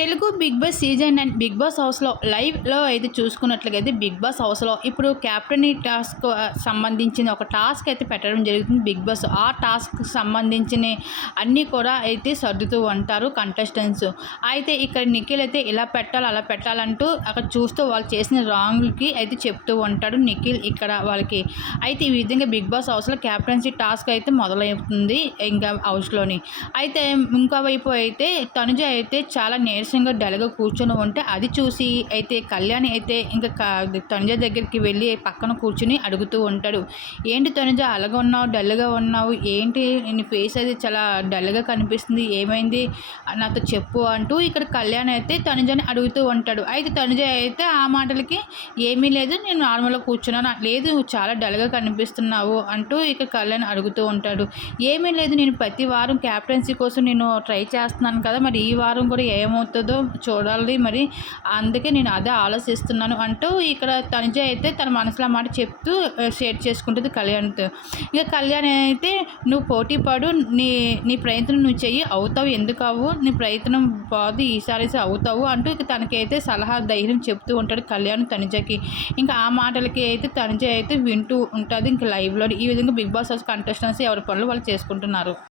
Telugu Bigg Boss season and Bigg Boss హౌస్లో లైవ్లో అయితే చూసుకున్నట్లయితే బిగ్ బాస్ హౌస్లో ఇప్పుడు క్యాప్టెన్ టాస్క్ సంబంధించిన ఒక టాస్క్ అయితే పెట్టడం జరుగుతుంది. బిగ్ బాస్ ఆ టాస్క్ సంబంధించిన అన్నీ కూడా అయితే సర్దుతూ ఉంటారు కంటెస్టెంట్స్. అయితే ఇక్కడ నిఖిల్ అయితే ఇలా పెట్టాలి అలా పెట్టాలంటూ అక్కడ చూస్తూ వాళ్ళు చేసిన రాంగ్కి అయితే చెప్తూ ఉంటాడు నిఖిల్ ఇక్కడ వాళ్ళకి. అయితే ఈ విధంగా బిగ్ బాస్ హౌస్లో క్యాప్టెన్సీ టాస్క్ అయితే మొదలవుతుంది ఇంకా హౌస్లోని. అయితే ఇంకో వైపు అయితే తనుజ అయితే చాలా నీరసంగా డల్గా కూర్చొని ఉంటే అది చూసి అయితే కళ్యాణి అయితే ఇంకా తనుజ దగ్గరికి వెళ్ళి పక్కన కూర్చుని అడుగుతూ ఉంటాడు. ఏంటి తనుజ అలాగ ఉన్నావు డల్గా ఉన్నావు? ఏంటి నీ ఫేస్ అయితే చాలా డల్గా కనిపిస్తుంది? ఏమైంది? నాతో చెప్పు అంటూ ఇక్కడ కళ్యాణ్ అయితే తనుజని అడుగుతూ ఉంటాడు. అయితే తనుజ అయితే ఆ మాటలకి ఏమీ లేదు నేను నార్మల్గా కూర్చున్నాను. లేదు చాలా డల్గా కనిపిస్తున్నావు అంటూ ఇక కళ్యాణ్ అడుగుతూ ఉంటాడు. ఏమీ లేదు నేను ప్రతి వారం క్యాప్టెన్సీ కోసం నేను ట్రై చేస్తున్నాను కదా మరి ఈ వారం కూడా ఏమవుతుంది అవుతుందో చూడాలి మరి. అందుకే నేను అదే ఆలోచిస్తున్నాను అంటూ ఇక్కడ తనుజ అయితే తన మనసులో మాట చెప్తూ షేర్ చేసుకుంటుంది కళ్యాణ్తో. ఇక కళ్యాణ్ అయితే నువ్వు పోటీ పడు నీ నీ ప్రయత్నం నువ్వు చెయ్యి అవుతావు ఎందుకు అవ్వు నీ ప్రయత్నం బాదు ఈసారి అవుతావు అంటూ ఇక తనకైతే సలహా ధైర్యం చెప్తూ ఉంటాడు కళ్యాణ్ తనుజకి. ఇంకా ఆ మాటలకి అయితే తనుజ అయితే వింటూ ఉంటుంది ఇంకా లైవ్లో ఈ విధంగా బిగ్ బాస్ హౌస్ కంటెస్టెన్స్ ఎవరి పనులు వాళ్ళు చేసుకుంటున్నారు.